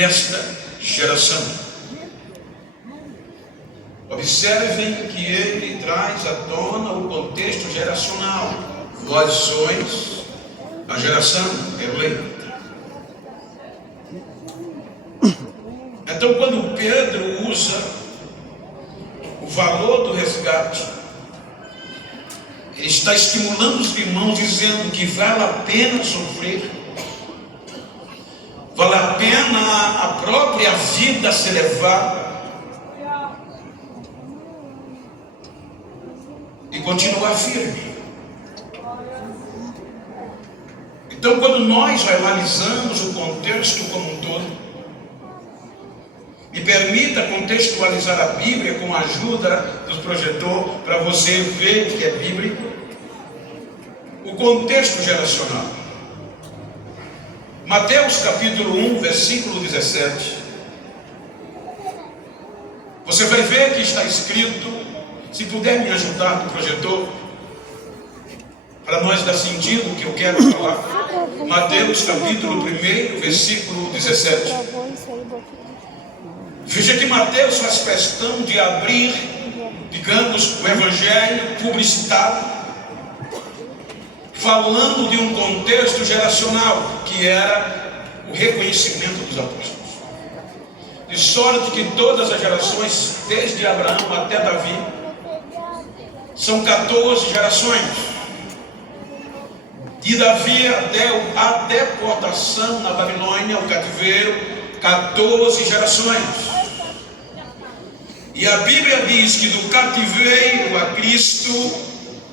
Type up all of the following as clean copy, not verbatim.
nesta geração. Observem que ele traz à tona o contexto geracional. Vós sois a geração eleita. Então, quando Pedro usa o valor do resgate, ele está estimulando os irmãos, dizendo que vale a pena sofrer, vale a pena a própria vida ser levada e continuar firme. Então, quando nós analisamos o contexto como um todo, me permita contextualizar a Bíblia com a ajuda do projetor, para você ver que é bíblico, o contexto geracional. Mateus capítulo 1, versículo 17. Você vai ver que está escrito, se puder me ajudar no projetor, para nós dar sentido o que eu quero falar. Mateus capítulo 1, versículo 17. Veja que Mateus faz questão de abrir, digamos, o evangelho publicitado, falando de um contexto geracional, que era o reconhecimento dos apóstolos. De sorte que todas as gerações, desde Abraão até Davi, são 14 gerações. De Davi até a deportação na Babilônia, o cativeiro, 14 gerações. E a Bíblia diz que do cativeiro a Cristo,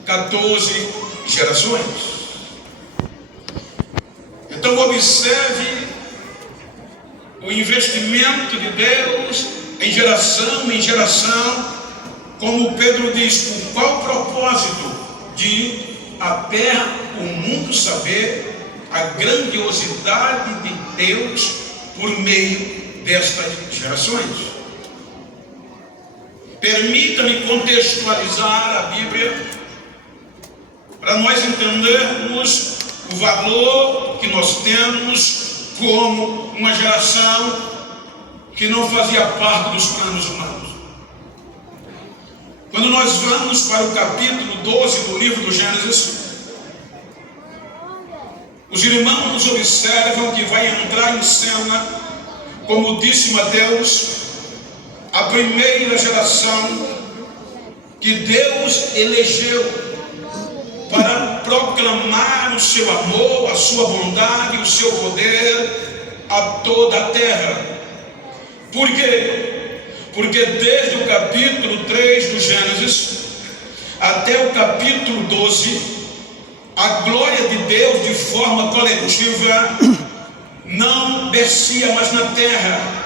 14 gerações. Então observe o investimento de Deus em geração, como Pedro diz, com qual propósito? De a terra, o mundo saber a grandiosidade de Deus por meio destas gerações. Permita-me contextualizar a Bíblia para nós entendermos o valor que nós temos como uma geração que não fazia parte dos planos humanos. Quando nós vamos para o capítulo 12 do livro do Gênesis, os irmãos observam que vai entrar em cena, como disse Mateus, a primeira geração que Deus elegeu para proclamar o seu amor, a sua bondade, o seu poder a toda a terra. Por quê? Porque desde o capítulo 3 do Gênesis até o capítulo 12, a glória de Deus de forma coletiva não descia mais na terra.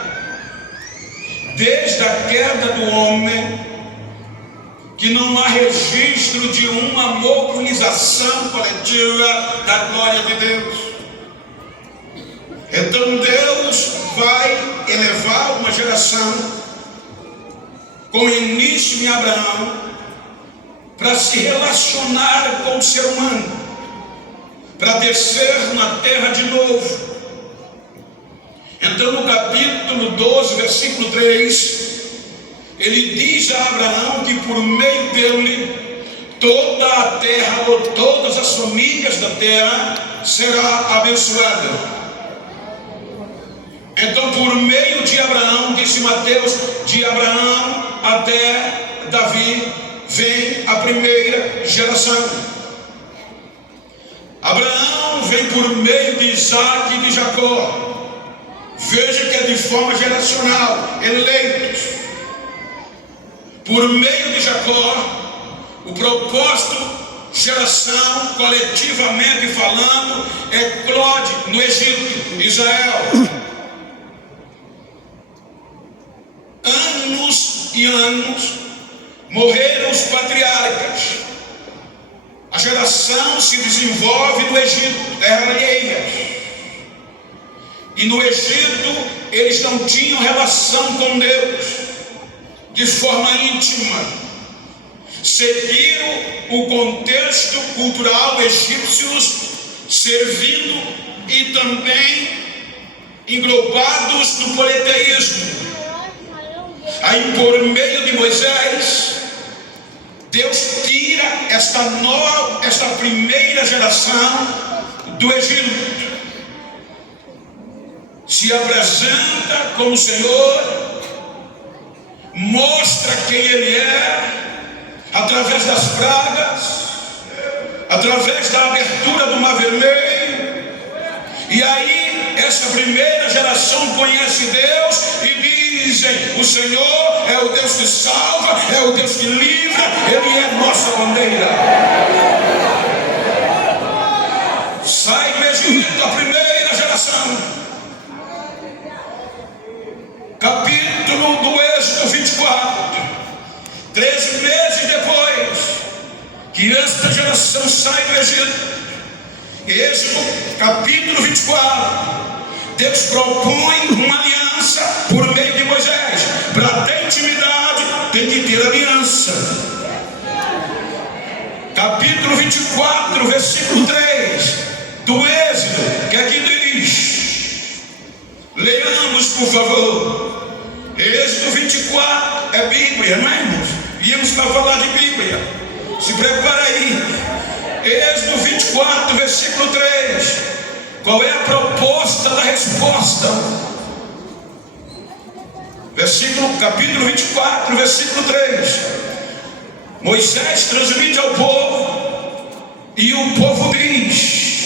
Desde a queda do homem, que não há registro de uma mobilização coletiva da glória de Deus. Então Deus vai elevar uma geração com início em Abraão para se relacionar com o ser humano, para descer na terra de novo. Então no capítulo 12, versículo 3, ele diz a Abraão que por meio dele toda a terra, ou todas as famílias da terra, será abençoada. Então por meio de Abraão, disse Mateus, de Abraão até Davi, vem a primeira geração. Abraão vem por meio de Isaac e de Jacó. Veja que é de forma geracional, eleitos. Por meio de Jacó, o propósito, geração, coletivamente falando, é Clode, no Egito, Israel. Anos e anos, morreram os patriarcas. A geração se desenvolve no Egito, terra alheia. E no Egito, eles não tinham relação com Deus de forma íntima. Seguiram o contexto cultural egípcio, servindo e também englobados no politeísmo. Aí, por meio de Moisés, Deus tira esta primeira geração do Egito, se apresenta como Senhor, mostra quem Ele é, através das pragas, através da abertura do Mar Vermelho. E aí, essa primeira geração conhece Deus e dizem: o Senhor é o Deus que salva, é o Deus que livra, Ele é nossa bandeira. Sai do Egito, a primeira geração. Capítulo do Êxodo 24. 13 meses depois que esta geração sai do Egito, Êxodo capítulo 24, Deus propõe uma aliança por meio de Moisés. Para ter intimidade, tem que ter aliança. Capítulo 24, versículo 3 do Êxodo, que aqui diz, leamos por favor. Êxodo 24 é Bíblia, não é, irmãos? Viemos para falar de Bíblia. Se prepara aí. Êxodo 24, versículo 3. Qual é a proposta da resposta? Capítulo 24, versículo 3. Moisés transmite ao povo, e o povo diz: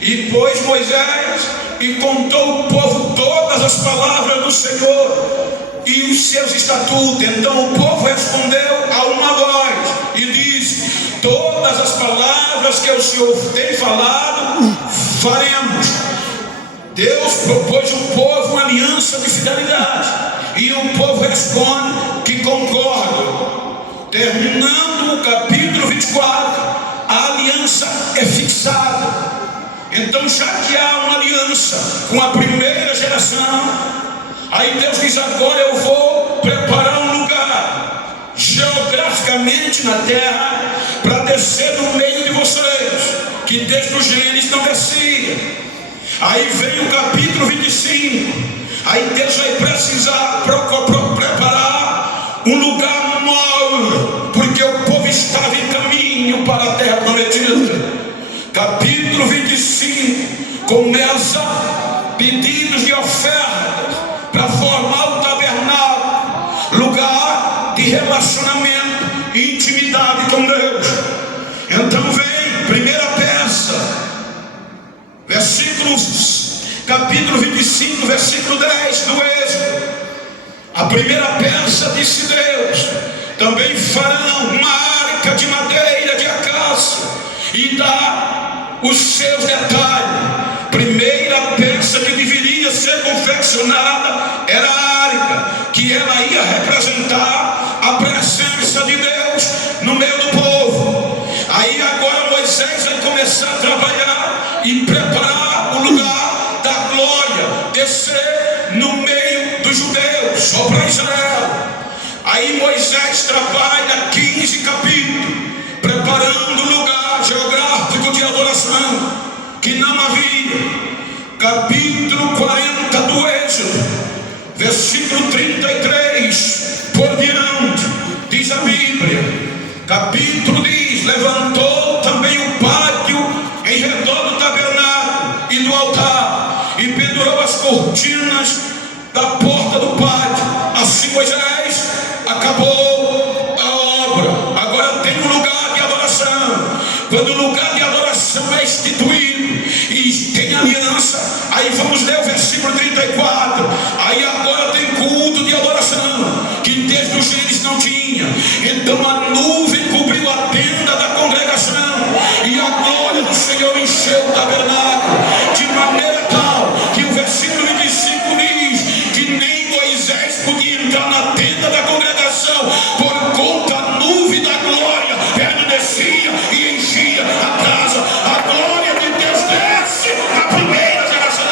e pôs Moisés e contou o povo todas as palavras do Senhor e os seus estatutos. Então o povo respondeu a uma voz e disse: todas as palavras que o Senhor tem falado, faremos. Deus propôs ao povo uma aliança de fidelidade, e o povo responde que concorda. Terminando o capítulo 24, a aliança é fixada. Então, já que há uma aliança com a primeira geração, aí Deus diz: agora eu vou preparar um lugar geograficamente na terra para descer no meio de vocês, que desde o Gênesis não descia. Aí vem o capítulo 25, aí Deus vai precisar preparar um lugar móvel, porque o povo estava em caminho para a terra prometida. Capítulo 25 começa pedidos de ofertas para formar o tabernáculo, lugar de relacionamento e intimidade com Deus. Então vem primeira peça, capítulo 25, versículo 10 do Êxodo. A primeira peça, disse Deus: também farão uma arca de madeira de acácia, e dá os seus detalhes. Primeira peça que deveria ser confeccionada era a arca, que ela ia representar a presença de Deus no meio do povo. Aí agora Moisés vai começar a trabalhar e preparar o lugar da glória, descer no meio dos judeus, só para Israel. Aí Moisés trabalha 15 capítulos, preparando o lugar geográfico de adoração que não havia. Capítulo 40 do Êxodo, versículo 33 por diante, diz a Bíblia. Capítulo diz: levantou também o pátio em redor do tabernáculo e do altar, e pendurou as cortinas da porta do pátio. Assim Moisés acabou a obra. Agora tem um lugar de adoração. Quando o lugar de adoração é instituído e tem aliança, aí vamos ler o versículo 34. Aí agora tem culto de adoração, que desde o Gênesis não tinha. Então a nuvem cobriu a tenda da congregação, e a glória do Senhor encheu o tabernáculo, de maneira tal que o versículo 25 diz que nem Moisés podia entrar na tenda da congregação, por conta da nuvem da glória, ela descia e enchia a casa. A glória de Deus desce na primeira geração.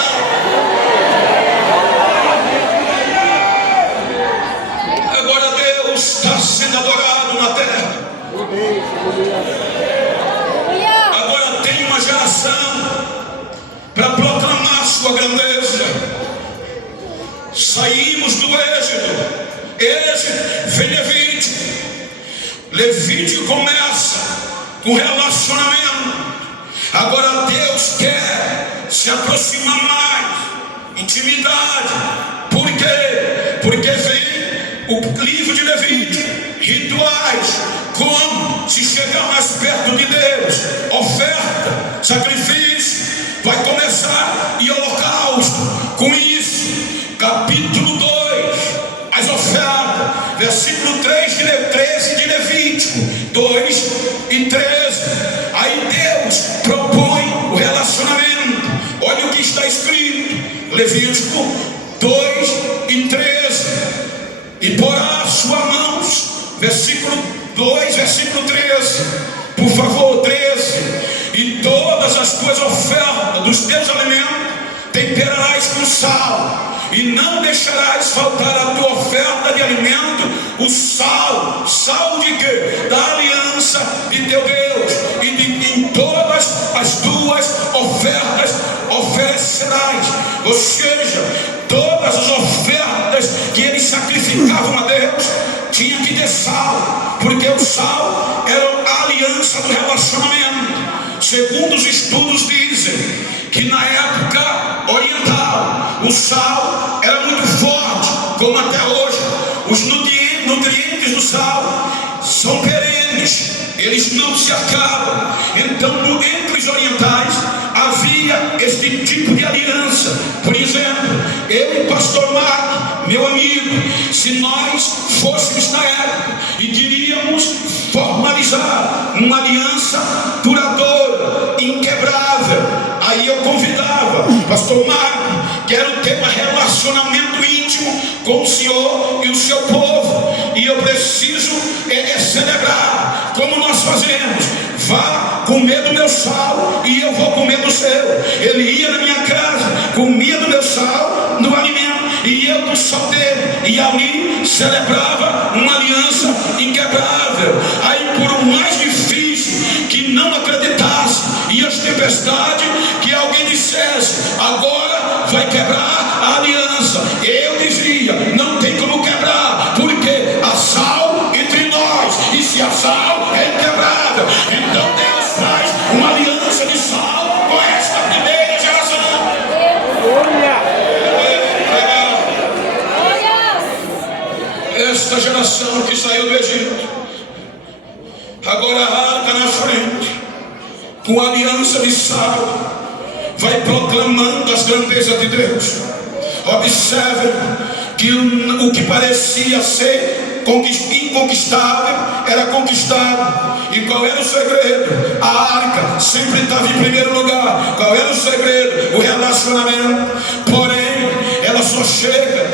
Saímos do Êxodo. Vem Levítico. Levítico começa com relacionamento. Agora Deus quer se aproximar mais, intimidade. Por quê? Porque vem o livro de Levítico, rituais, como se chegar mais perto de Deus, oferta, sacrifício, vai começar e holocausto. Com isso, capítulo 2, as ofertas, versículo 13 de Levítico 2 e 13. Aí Deus propõe o relacionamento. Olha o que está escrito, Levítico 2 e 13. E porá as suas mãos, versículo 2, versículo 13, por favor, 13. E todas as tuas ofertas dos teus alimentos temperarás com sal, e não deixarás faltar a tua oferta de alimento, o sal. Sal de quê? Da aliança de teu Deus. E em todas as tuas ofertas oferecerás. Ou seja, todas as ofertas que eles sacrificavam a Deus tinha que ter sal, porque o sal era a aliança do relacionamento. Segundo os estudos dizem que na época oriental o sal era muito forte, como até hoje. Os nutrientes do sal são perenes, eles não se acabam. Então entre os orientais havia este tipo de aliança. Por exemplo, eu e o pastor Marco, meu amigo, se nós fôssemos na época e queríamos formalizar uma aliança duradoura, inquebrável, aí eu convidava, pastor Marco, quero ter um relacionamento íntimo com o Senhor e o seu povo, e eu preciso celebrar. Como nós fazemos? Vá comer do meu sal e eu vou comer do seu. Ele ia na minha casa, comia do meu sal no alimento e eu do sal dele, e ali celebrava uma aliança inquebrável. Aí, por o mais difícil que não acreditasse, e as tempestades, que alguém dissesse, agora vai quebrar a aliança, eu dizia, não tem como quebrar, porque há sal entre nós, e se há sal é inquebrável. Então Deus faz uma aliança de sal com esta primeira geração. Esta geração que saiu do Egito, agora arca na frente, com a aliança de sal, vai proclamando as grandezas de Deus. Observe que o que parecia ser inconquistável era conquistado. E qual era o segredo? A arca sempre estava em primeiro lugar. Qual era o segredo? O relacionamento. Porém, ela só chega,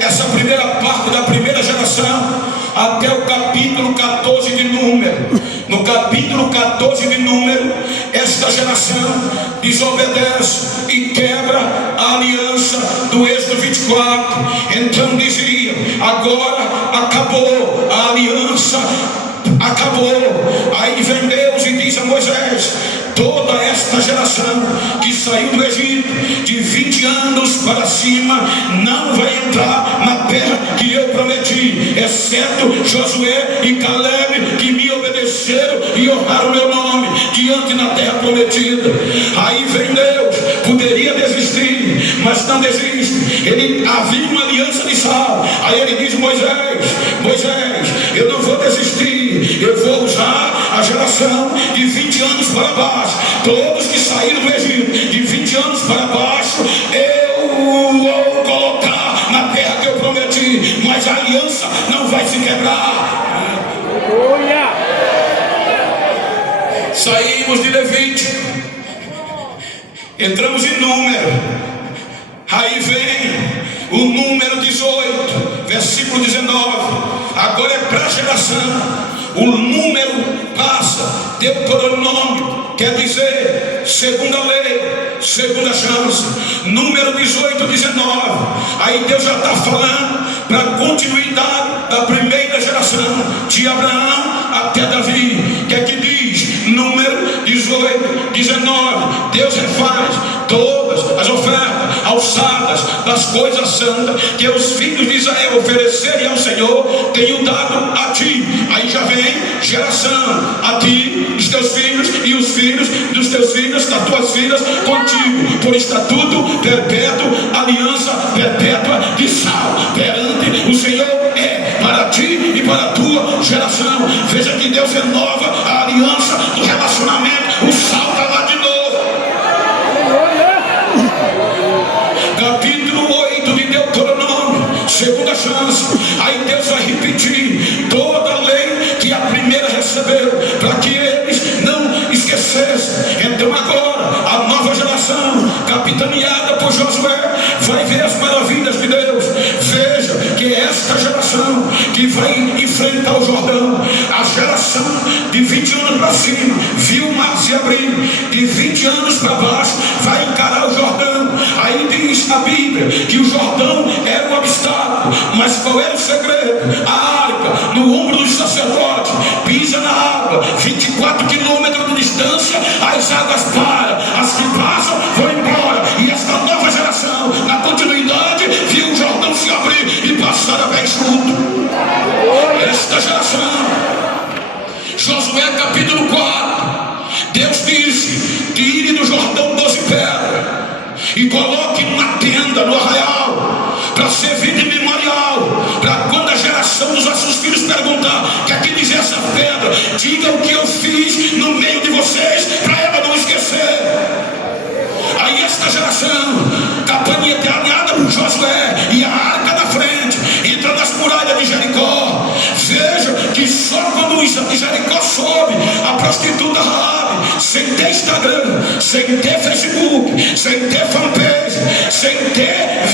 essa primeira parte da primeira geração, até o capítulo 14 de Número. No capítulo 14 de Número, esta geração desobedece e quebra a aliança do Êxodo 24. Então dizia, agora acabou a aliança, acabou. Aí vem Deus e diz a Moisés, toda esta geração que saiu do Egito, de 20 anos para cima, não vai entrar na terra que eu prometi, exceto Josué e Caleb, que me obedeceram e honraram o meu nome diante na terra prometida. Aí vem Deus, poderia desistir, mas não desiste. Ele havia uma aliança de sal. Aí ele diz, Moisés, eu não vou desistir, eu vou usar a geração de 20 anos para baixo. Todos que saíram do Egito de 20 anos para baixo, eu vou colocar na terra que eu prometi, mas a aliança não vai se quebrar. Saímos de Levítico, entramos em Número. Aí vem o número 18, versículo 19. Agora é para a geração. O número passa, Deuteronômio, quer dizer, segunda lei, segunda chance. Número 18, 19. Aí Deus já está falando para a continuidade da primeira geração, de Abraão até Davi. Que é que diz? Número 18, 19. Deus refaz todas as ofertas ao alçadas das coisas santas que os filhos de Israel oferecerem ao Senhor, tenho dado a ti. Aí já vem geração, a ti, os teus filhos e os filhos dos teus filhos, das tuas filhas, contigo, por estatuto perpétuo, aliança perpétua de sal perante o Senhor é para ti e para a tua geração. Veja que Deus renova a aliança do relacionamento. O sal está lá de novo. Capítulo 8 de Deuteronômio, segunda chance. Aí Deus vai repetir toda a lei que a primeira recebeu, para que eles não esquecessem. Então agora a nova geração, capitaneada por Josué, vai ver as maravilhas de Deus. Veja que esta geração que vai enfrentar o Jordão, a geração de 20 anos para cima, viu o mar se abrir. De 20 anos para baixo vai encarar o Jordão. Aí diz a Bíblia que o Jordão era um obstáculo, mas qual era o segredo? A arca no ombro dos sacerdotes, pisa na água, 24 quilômetros de distância, as águas param, as que passam vão embora. E esta nova geração, na continuidade, viu o Jordão se abrir e passar a pé junto. Esta geração, Josué capítulo 4, Deus disse: tire do Jordão 12 pedras e coloque uma tenda no arraial, para servir de memorial, para quando a geração dos nossos filhos perguntar o que é que diz essa pedra, diga o que eu fiz no meio de vocês, para ela não esquecer. Aí esta geração, capitaneada por Josué e a arca na frente, entra nas muralhas de Jericó. Veja que só quando Jericó soube, a prostituta Raabe, sem ter Instagram, sem ter Facebook, sem ter fanpage, sem ter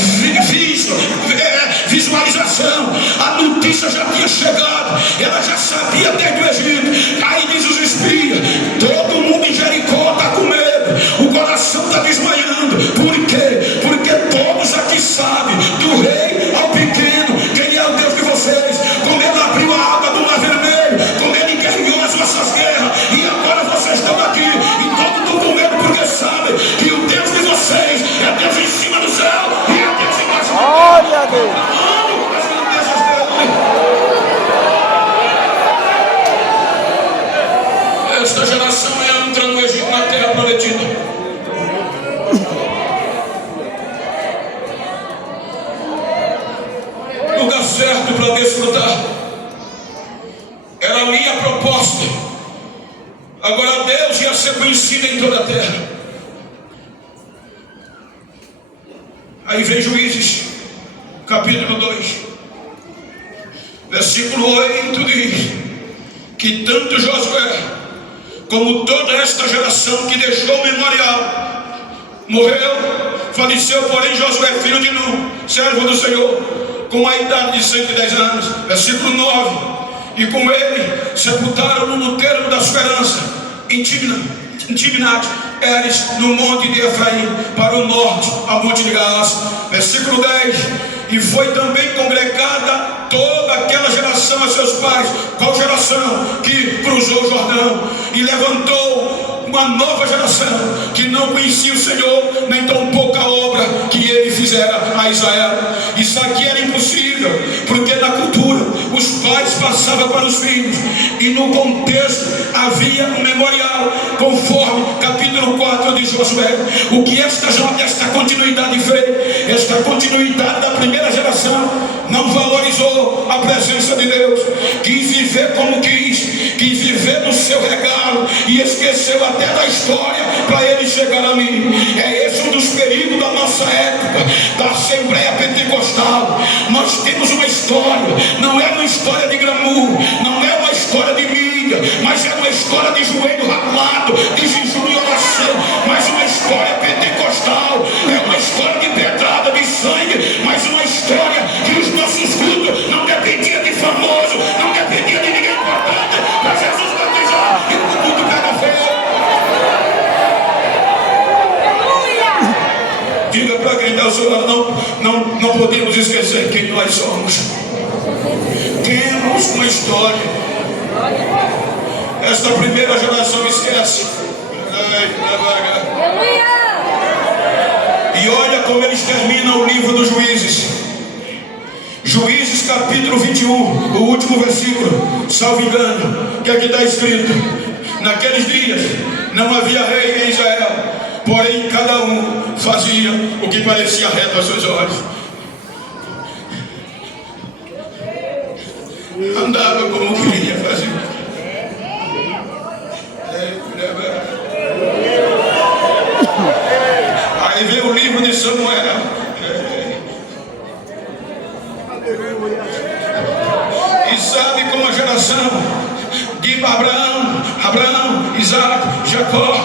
visualização, a notícia já tinha chegado, ela já sabia desde o Egito. Aí diz os espias: todo mundo em Jericó está com medo, o coração está desmaiando. Por quê? Porque todos aqui sabem, do rei ao pequeno, quem é o Deus de vocês, como ele abriu a água do Mar Vermelho, como ele guerreou as vossas guerras, e agora vocês estão aqui, e todos estão com medo porque sabem que o Deus de vocês é Deus em cima do céu e é Deus embaixo do céu. Glória a Deus. Esta geração entra no Egito, na terra prometida. Lugar certo para desfrutar. Era a minha proposta. Agora Deus ia ser conhecido em toda a terra. Aí vem Juízes, capítulo 2, versículo 8 diz que tanto Josué como toda esta geração que deixou o memorial morreu, faleceu, porém Josué, filho de Nun, servo do Senhor, com a idade de 110 anos. Versículo 9: e com ele sepultaram no termo da sua herança, em Timnat-Heres, no monte de Efraim, para o norte, ao monte de Gaás. Versículo 10: e foi também congregada toda aquela geração a seus pais. Qual geração? Que cruzou o Jordão e levantou uma nova geração que não conhecia o Senhor, nem tão pouca obra que ele fizera a Israel. Isso aqui era impossível, porque na cultura os pais passavam para os filhos, e no contexto havia um memorial, conforme capítulo 4 de Josué. O que esta continuidade fez? Esta continuidade da primeira geração não valorizou a presença de Deus, quis viver como quis viver no seu regalo e esqueceu até da história para ele chegar a mim. É esse um dos perigos da nossa época, da Assembleia Pentecostal. Nós temos uma história, não é uma história de glamour, não é uma história de mídia, mas é uma história de joelho ralado, de jejum e oração, mas uma história pentecostal, é uma história de pedrada, de sangue, mas uma história que os nossos cultos não dependiam de famoso, não dependia de ninguém importante, para Jesus batizar e o culto pega fogo. Diga para quem está ao seu lado: não podemos esquecer quem nós somos. Temos uma história. Esta primeira geração esquece. E olha como eles terminam o livro dos Juízes. Juízes capítulo 21, o último versículo, salvo engano, que aqui está escrito: naqueles dias não havia rei em Israel, porém cada um fazia o que parecia reto aos seus olhos. Andava como queria fazer. Aí vem o livro de Samuel. E sabe como a geração de Abraão, Isaac, Jacó,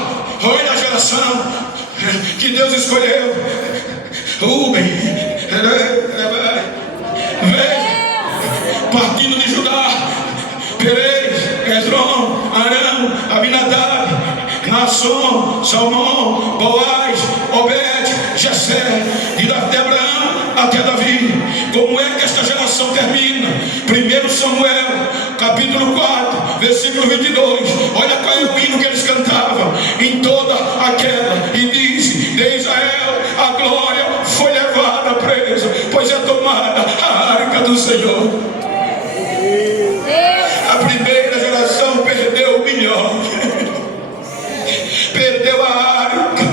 olha a geração que Deus escolheu. Rubem, partindo de Judá, Perez, Esrom, Arão, Aminadab, Naasson, Salmão, Boaz, Obed, Jessé, e de Abraão até Davi. Como é que esta geração termina? 1 Samuel, capítulo 4, versículo 22. Olha qual é o hino que eles cantavam em toda aquela. E diz: de Israel a glória foi levada presa, pois é tomada a arca do Senhor. A primeira geração perdeu o melhor. Perdeu a arca.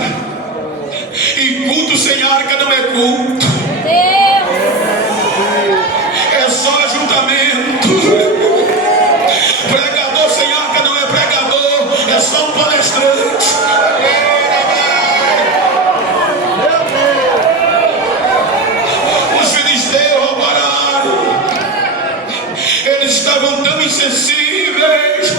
E culto sem arca não é culto. É só ajuntamento. Pregador sem arca não é pregador, é só um palestrante. Os filisteus roubaram. Eles estavam tão insensíveis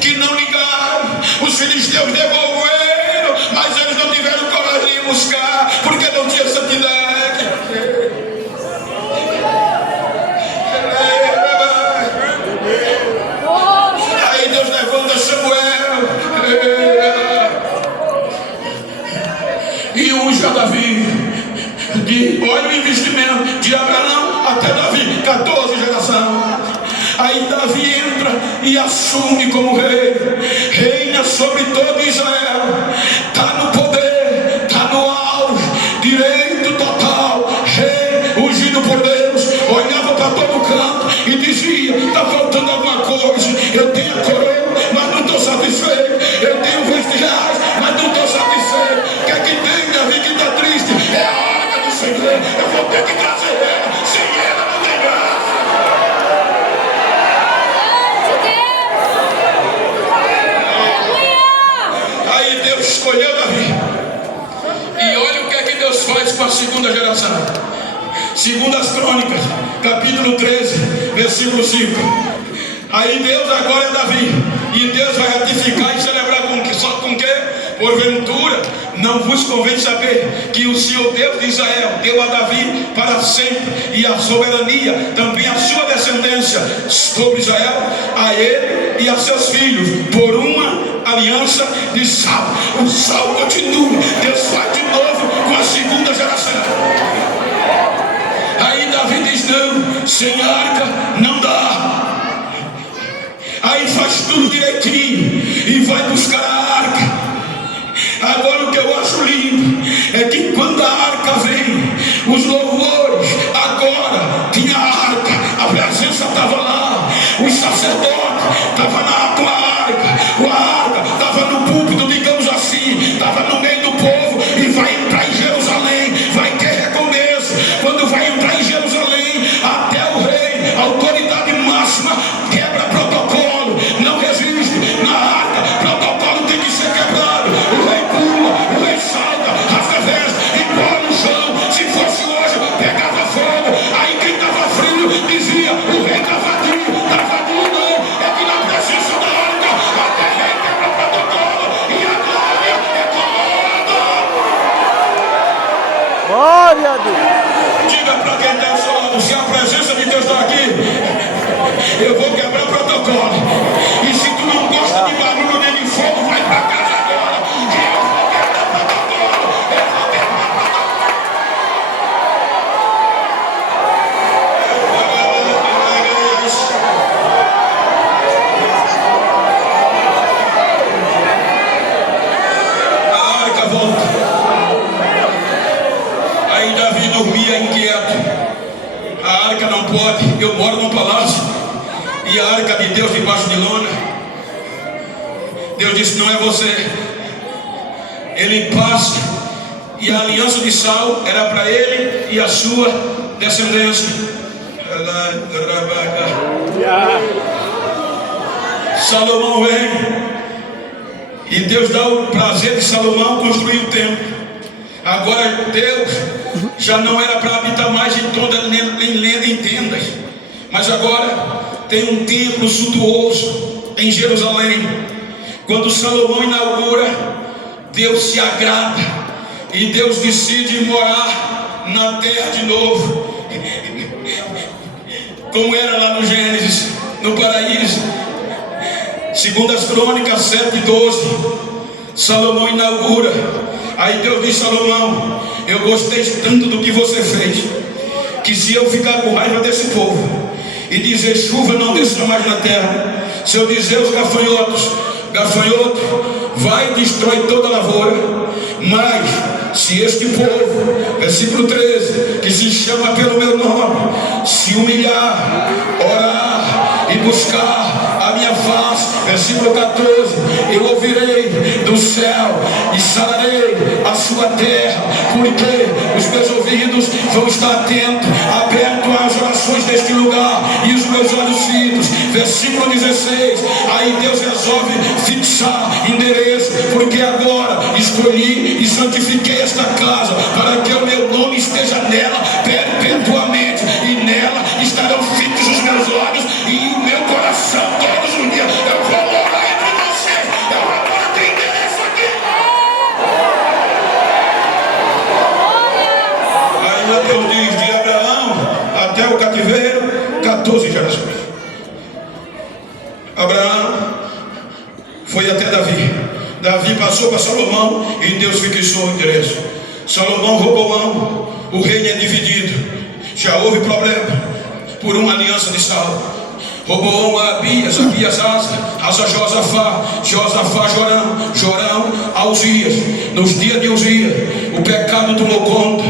que não ligaram. Os filisteus devolveram, mas eles não tiveram coragem de buscar, porque não tinha santidade. Aí Deus levanta Samuel e unge a Davi. Olha o investimento de Abraão até Davi, 14 gerações. Aí Davi entra e assume como rei, reina sobre todo Israel, está no poder, está no auge, direito total, rei, ungido por Deus. Olhava para todo canto e dizia: está faltando alguma coisa. Eu tenho a coroa, mas não estou satisfeito. Eu tenho vestigiais, mas não estou satisfeito. O que é que tem, Davi, que está triste? É a arca do Senhor. Eu vou ter que trazer ela, sem ela não tem graça. Aí Deus escolheu Davi. E olha o que é que Deus faz com a segunda geração. Segundas Crônicas, capítulo 13, versículo 5. Aí Deus agora é Davi. E Deus vai ratificar e celebrar com que? Só com que? Porventura, não vos convém saber que o Senhor Deus de Israel deu a Davi para sempre, e a soberania, também a sua descendência sobre Israel, a ele e a seus filhos, por uma aliança de sal. O sal continua. Deus faz de novo com a segunda geração. Aí Davi diz: não, sem arca não dá. Aí faz tudo direitinho e vai buscar a arca. Agora o que eu acho lindo é que quando a arca vem, os louvores, agora tinha a arca, a presença estava lá, os sacerdotes estavam com a arca estava no púlpito, digamos assim, estava no meio do povo, e vai entrar em Jerusalém, vai ter recomeço. Quando vai entrar em Jerusalém, até o rei, a autoridade máxima, quebra protocolo, não resiste na arca, protocolo tem que ser quebrado. O rei pula, o rei salta, rasga a veste e bola no chão. Se fosse hoje, pegava fogo. Aí quem estava frio dizia: o rei está vadio não, é que na presença da arca até rei quebra protocolo e a glória é comanda. Glória a Deus. Diga para quem está ao seu lado: se a presença de Deus está aqui, eu vou quebrar protocolo. E se tu não gosta de barulho nem de fogo, vai para casa agora. Eu vou quebrar protocolo. Eu vou quebrar protocolo. A arca volta. A arca não pode. Eu moro num palácio e a arca de Deus debaixo de lona. Deus disse: não é você. Ele passa, e a aliança de sal era para ele e a sua descendência. Salomão vem e Deus dá o prazer de Salomão construir o templo. Agora Deus já não era para habitar mais em tendas, mas agora tem um templo suntuoso em Jerusalém. Quando Salomão inaugura, Deus se agrada e Deus decide morar na terra de novo, como era lá no Gênesis, no paraíso. Segundo as Crônicas 7:12, Salomão inaugura. Aí Deus diz: Salomão, eu gostei tanto do que você fez, que se eu ficar com raiva desse povo e dizer chuva não desça mais na terra, se eu dizer os gafanhoto vai e destrói toda a lavoura, mas se este povo, versículo 13, que se chama pelo meu nome, se humilhar, orar e buscar a minha face, versículo 14, eu ouvirei do céu e sararei a sua terra, porque os meus ouvidos vão estar atentos, abertos às orações deste lugar, e os meus olhos fitos. Versículo 16, aí Deus resolve fixar endereço, porque agora escolhi e santifiquei esta casa, para que o meu nome esteja nela perpetuamente, e nela estarão fitos os meus olhos e o meu coração todos os dias. Eu vou morar entre vocês, eu agora tenho endereço aqui. Aí Deus diz: de Abraão até o cativeiro, 14 gerações. Abraão foi até Davi, Davi passou para Salomão e Deus fixou o endereço. Salomão, Roboão, o reino é dividido. Já houve problema por uma aliança de sal. Roboão a Abias, Abias Asa, Asa Josafá, Josafá Jorão, Jorão a Uzias. Nos dias de Uzias, o pecado tomou conta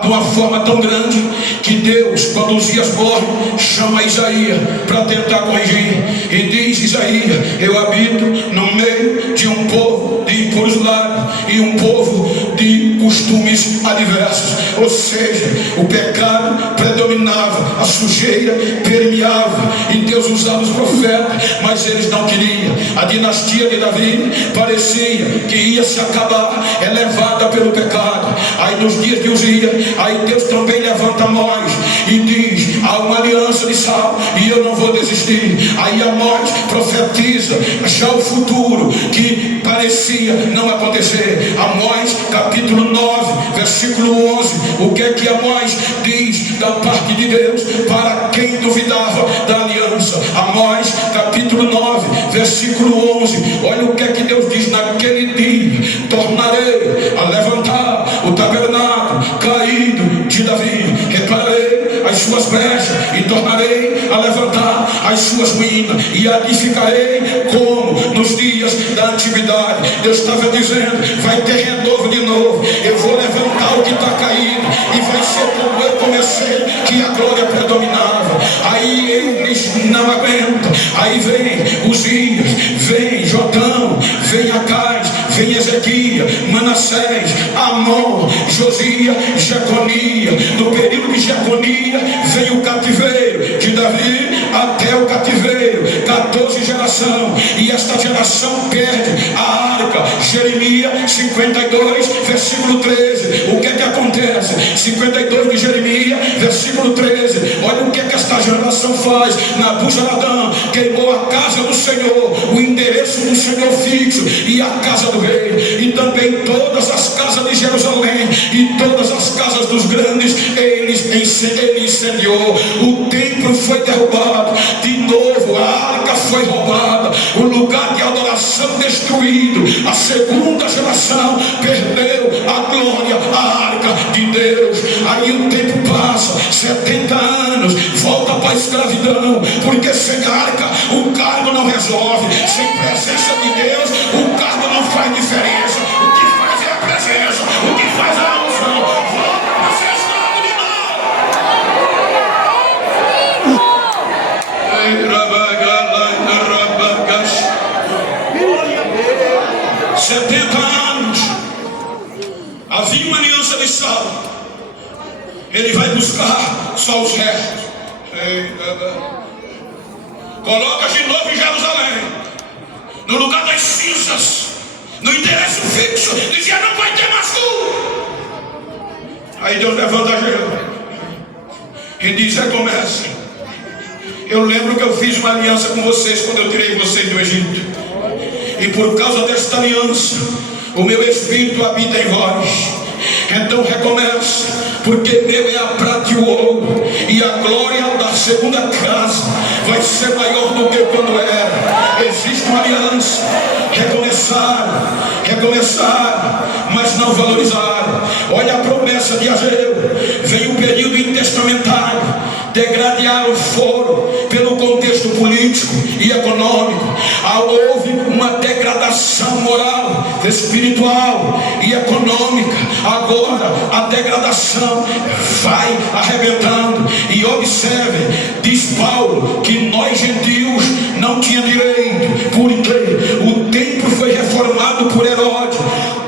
de uma forma tão grande que Deus, quando Uzias morre, chama Isaías para tentar corrigir. E diz Isaías: eu habito no meio de um povo de impuros lábios e um povo de costumes adversos. Ou seja, o pecado predominava, a sujeira permeava, e Deus usava os profetas, mas eles não queriam. A dinastia de Davi parecia que ia se acabar, é levada pelo pecado. Aí nos dias de Uzias, aí Deus também levanta Amós e diz: há uma aliança de sal e eu não vou desistir. Aí Amós profetiza já o futuro que parecia não acontecer. Amós capítulo 9 versículo 11, o que é que Amós diz da parte de Deus para quem duvidava da aliança? Amós capítulo 9 versículo 11, olha o que é que Deus diz: naquele dia tornarei a levantar o tabernáculo caído de Davi, repararei as suas brechas e tornarei a levantar as suas ruínas e edificarei como nos dias da antiguidade. Deus estava dizendo: vai ter renovo de novo, eu vou levantar o que está caído e vai ser como eu comecei, que a glória predominava. Aí eles não aguentam, aí vem Uzias, vem Jotão, vem Acais, vem Ezequias, Manassés, Amon, Josias, Jeconia. No período de Jeconia vem o cativeiro de Davi até o cativeiro, 14 gerações, e esta geração perde a arca. Jeremias 52 versículo 13, o que é que acontece? 52 de Jeremias versículo 13, olha o que é que esta geração faz. Nabuzaradã queimou a casa do Senhor, o endereço do Senhor fixo, e a casa do rei, e também todas as casas de Jerusalém e todas as casas dos grandes ele incendiou. O templo foi derrubado de novo, a arca foi roubada, o lugar de adoração destruído. A segunda geração perdeu a glória, a arca de Deus. Aí o tempo passa, 70 anos, volta para a escravidão, porque sem arca o cargo não resolve, sem presença de Deus o cargo não faz diferença. O que faz é a presença, o que faz é a unção. Volta para ser escravo de novo. Ele vai buscar só os restos. Coloca de novo em Jerusalém, no lugar das cinzas, no endereço fixo. Dizia: não vai ter mais culto. Aí Deus levanta Ageu e diz: recomece. Eu lembro que eu fiz uma aliança com vocês quando eu tirei vocês do Egito, e por causa desta aliança o meu Espírito habita em vós. Então recomece, porque meu é a prata e o ouro, e a glória da segunda casa vai ser maior do que quando era. Existe uma aliança. Recomeçar, mas não valorizar. Olha a promessa de Ageu. Veio o período intestamentário, degradearam foram pelo contexto político e econômico. Houve uma degradação moral, espiritual e econômica. Agora a degradação vai arrebentando. E observe, diz Paulo, que nós gentios não tínhamos direito, porque o templo foi reformado por Herodes,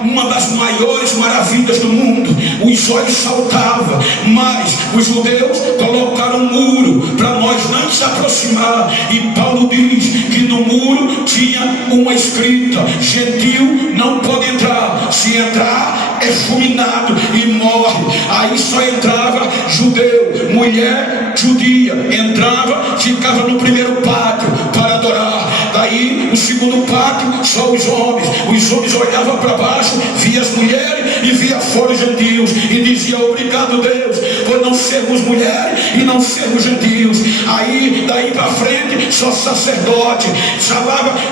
uma das maiores maravilhas do mundo. Os olhos saltavam, mas os judeus colocaram um muro para nós não se aproximar. E Paulo diz que no muro tinha uma escrita: gentil não pode entrar, se entrar é fulminado e morre. Aí só entrava judeu, mulher judia entrava, ficava no primeiro pátio para adorar. Daí no segundo pátio só os homens olhavam para baixo, via as mulheres e via fora os gentios, e dizia: obrigado Deus por não sermos mulheres e não sermos gentios. Aí daí para frente só sacerdote,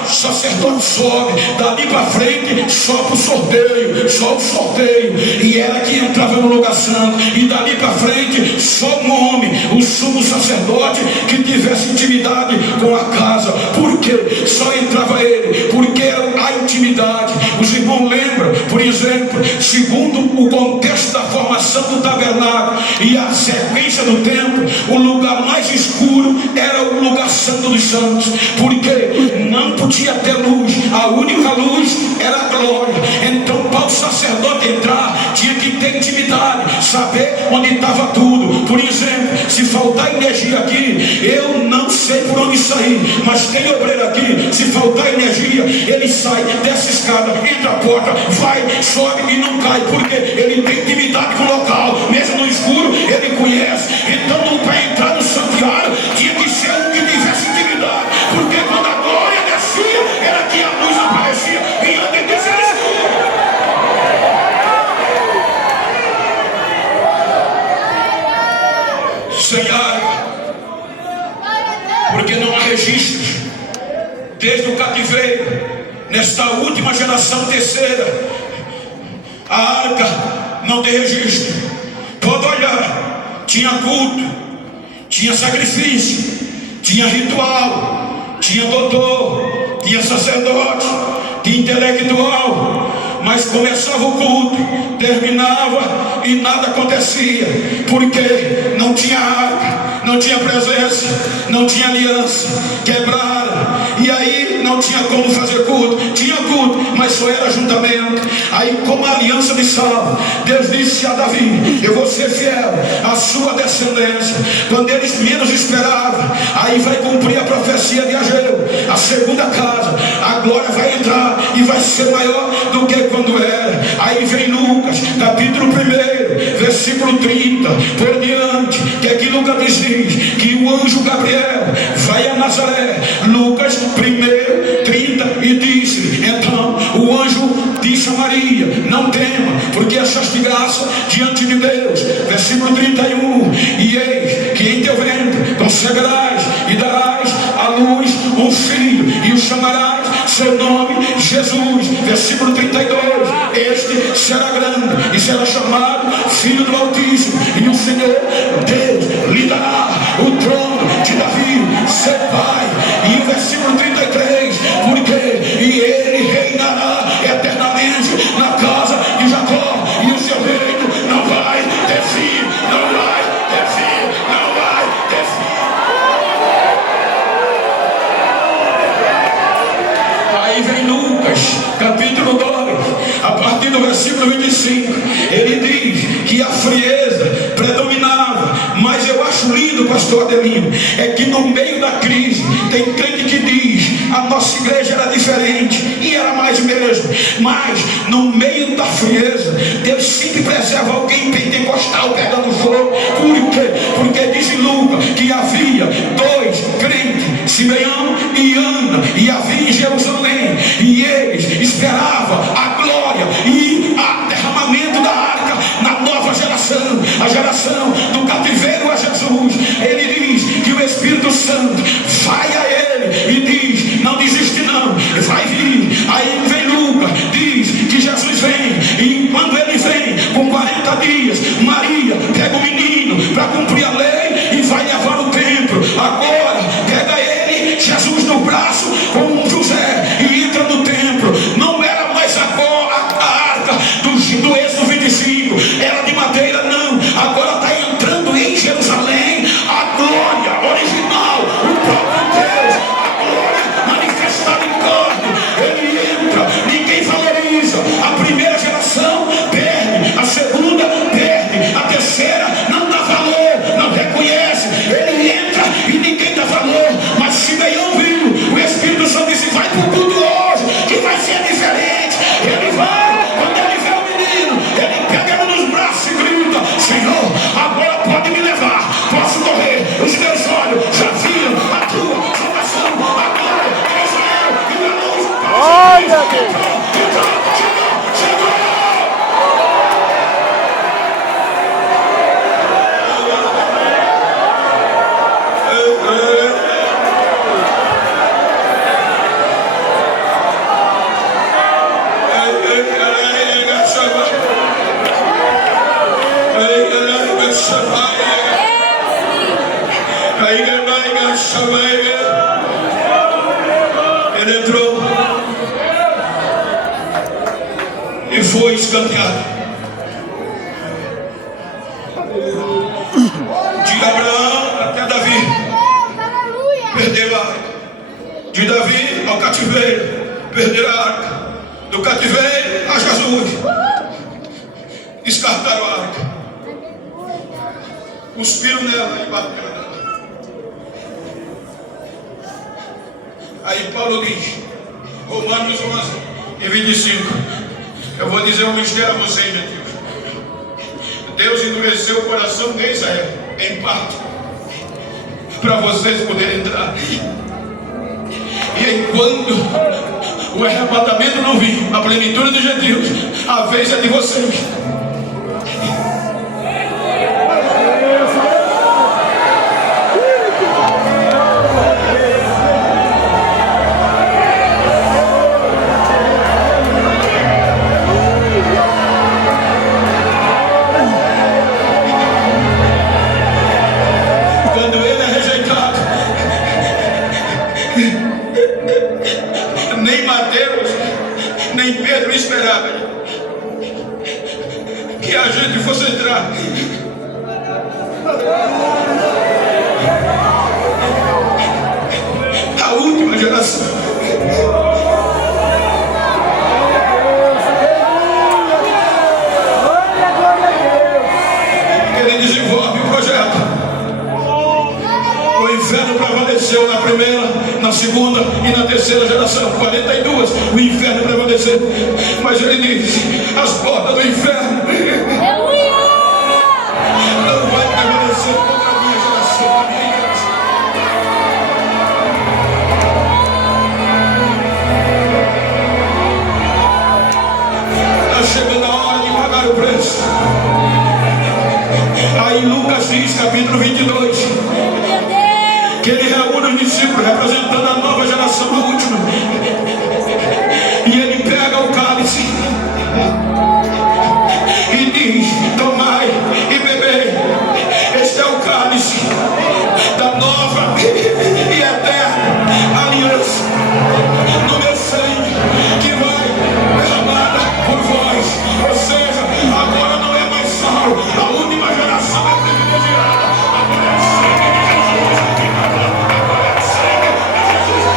sacerdote sobe, dali para frente só para o sorteio, só o sorteio, e era que entrava no lugar santo. E dali para frente só um homem, o sumo sacerdote, que tivesse intimidade com a casa. Por quê? Só entrava ele, porque era a intimidade. Os irmãos lembram, por exemplo, segundo o contexto da formação do tabernáculo e a sequência do templo, o lugar mais escuro era o lugar santo dos santos, porque não podia ter luz, a única luz era a glória. Então para o sacerdote entrar tinha que ter intimidade, saber onde estava tudo. Por exemplo, se faltar energia aqui, eu não sei por onde sair, mas tem obreiro aqui, se faltar energia, ele sai, desce a escada, entra a porta, vai, sobe e não cai, porque ele tem intimidade com o local, mesmo no escuro ele conhece. Então para entrar no santuário tinha que ser um que tivesse intimidade, porque quando a glória descia, era que a luz aparecia, e antes disso era escuro. Sem água, porque não há registros desde o cativeiro. Nesta última geração, terceira, a arca não tem registro. Pode olhar, tinha culto, tinha sacrifício, tinha ritual, tinha doutor, tinha sacerdote, tinha intelectual, mas começava o culto, terminava e nada acontecia, porque não tinha arca, não tinha presença, não tinha aliança, quebraram. E aí não tinha como fazer culto. Tinha culto, mas só era ajuntamento. Aí, como a aliança de Salmo, Deus disse a Davi: eu vou ser fiel à sua descendência. Quando eles menos esperavam, aí vai cumprir a profecia de Ageu. A segunda casa, a glória vai entrar e vai ser maior do que quando era. Aí vem Lucas, capítulo 1, versículo 30 por diante, que aqui Lucas diz que o anjo Gabriel vai a Nazaré. Lucas 1, 30, e disse: então o anjo disse a Maria: não tema, porque achaste graça diante de Deus. Versículo 31, e eis que em teu ventre conceberás e darás à luz um filho, e o chamarás seu nome Jesus. Versículo 32, este será grande e será chamado Filho do Altíssimo, e o Senhor Deus lhe dará o trono de Davi, seu pai. E o versículo 33, porque e ele reinará eternamente na casa de Jacó, e o seu reino não vai ter fim, não vai ter fim, não vai ter fim. Aí vem Lucas, capítulo 2, a partir do versículo 25, ele diz que a frieza predominava pastor Adelino, é que no meio da crise, tem crente que diz, a nossa igreja era diferente, e era mais mesmo, mas no meio da frieza, Deus sempre preserva alguém pentecostal pegando fogo. Por quê? Porque diz em Lucas que havia dois crentes, Simeão e Ana, e havia em Jerusalém, e eles esperavam a glória e o derramamento da arca na nova geração, a geração do cativeiro a Jesus. Ele diz que o Espírito Santo vai a ele e diz, não desiste não, vai vir. Aí vem Lucas, diz que Jesus vem, e quando ele vem com 40 dias, Maria pega o menino para cumprir a lei e vai levar no templo. Agora pega ele, Jesus no braço com José, e entra no templo. Não era mais agora a arca do Êxodo 25, era de madeira, não. Agora está entrando em Jerusalém a glória original, o próprio Deus, a glória manifestada em carne. Ele entra, ninguém valoriza. A primeira geração perde, a segunda perde, a terceira não dá valor, não reconhece. Ele entra e ninguém dá valor. Mas Simeão viu, o Espírito Santo disse, vai para o culto hoje, que vai ser diferente. Ele vai, quando ele vê o menino, ele pega ele nos braços e grita, Senhor, agora pode me levar, posso correr, os meus olhos já viram a tua salvação, a glória de Israel e a luz. Glória a Deus. Ele entrou e foi escanteado. De Abraão até Davi, perdeu a arca. De Davi ao cativeiro, perderam a arca. Do cativeiro a Jesus, descartaram a arca, cuspiram nela e bateram nela. Aí Paulo diz, Romanos 11 e 25, eu vou dizer um mistério a vocês, meu Deus. Deus endureceu o coração de Israel, em parte, para vocês poderem entrar. E enquanto o arrebatamento não vir, a plenitude dos gentios, a vez é de vocês. Nem Mateus, nem Pedro esperavam que a gente fosse entrar. A última geração. Ele desenvolve o projeto. O inferno prevaleceu na primeira, na segunda e na terceira geração, 42, o inferno prevaleceu. Mas ele diz, as portas do inferno não vai prevalecer contra a minha geração, a minha geração. Está chegando a hora de pagar o preço. Aí Lucas diz, capítulo 22, que ele reúne os discípulos representando a nova geração, a última, e ele pega o cálice e diz, tomai e bebei, este é o cálice da nova e eterna aliança no meu sangue, que vai derramada por vós. Ou seja, agora não é mais sal, a última geração é privilegiada. Agora é sangue de Jesus. Agora é sangue de Jesus.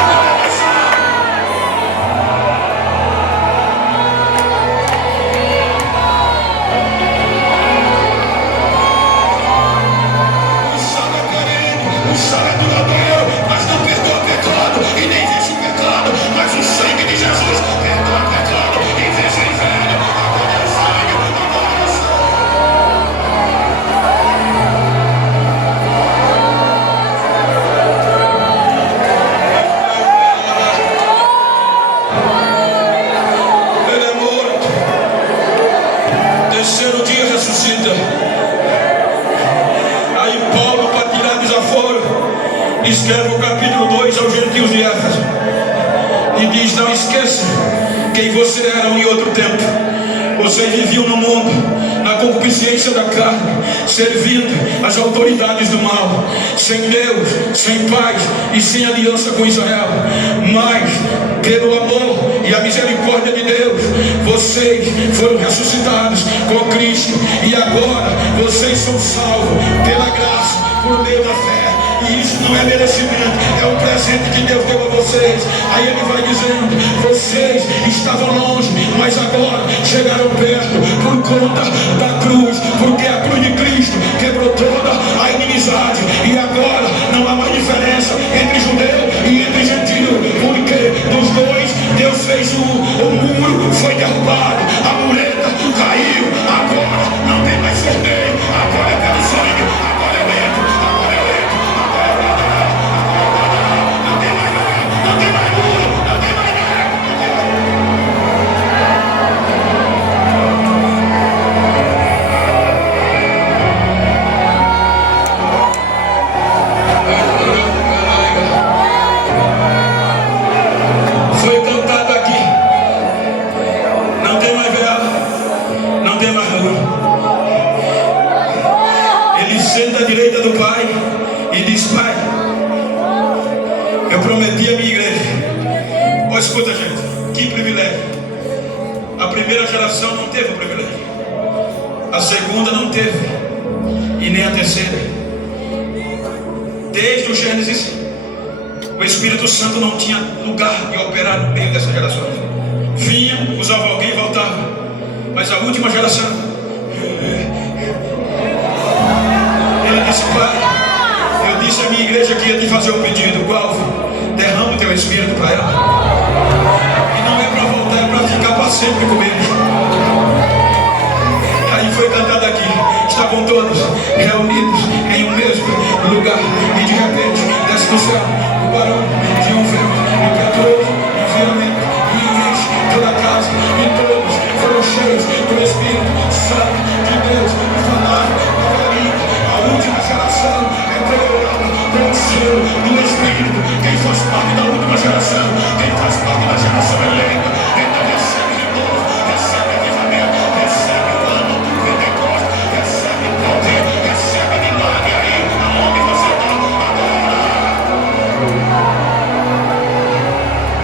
escreve o capítulo 2 aos gentios de Éfeso e diz: não esqueça quem você era em outro tempo. Vocês viviam no mundo, na concupiscência da carne, servindo as autoridades do mal, sem Deus, sem paz e sem aliança com Israel. Mas, pelo amor e a misericórdia de Deus, vocês foram ressuscitados com Cristo. E agora vocês são salvos pela graça, por meio da fé. E isso não é merecimento, é um presente que Deus deu a vocês. Aí ele vai dizendo: vocês estavam longe, mas agora chegaram perto por conta da cruz, porque a cruz de Cristo quebrou toda a inimizade. E agora não há mais diferença entre judeu e entre gentio, porque dos dois Deus fez o muro foi derrubado, a mureta caiu. Agora não tem mais sorteio, agora é pelo sangue, agora eu entro, agora eu entro, agora eu entro. Não tem mais nada, não tem mais muro, não tem mais nada, não tem mais foi cantado aqui. Não tem mais vela, não tem mais muro. Ele senta à direita do Pai e diz: Pai, eu prometi a minha igreja. Olha, escuta, gente, que privilégio. A primeira geração não teve o privilégio, a segunda não teve, e nem a terceira. Desde o Gênesis, o Espírito Santo não tinha lugar de operar no meio dessas gerações. Vinha, usava alguém e voltava. Mas a última geração, ele disse: Pai, eu disse à minha igreja que ia te fazer um pedido. Qual? Derrama o teu Espírito para ela. E não é para voltar, é para ficar para sempre com ele. Aí foi cantado aqui. Estavam todos reunidos em um mesmo lugar. E de repente desce do céu o barulho de um vento impetuoso, um violento, e enche toda a casa. E todos foram cheios do Espírito Santo de Deus e falaram nova língua. A última geração entregou pelo selo do Espírito. Quem faz parte da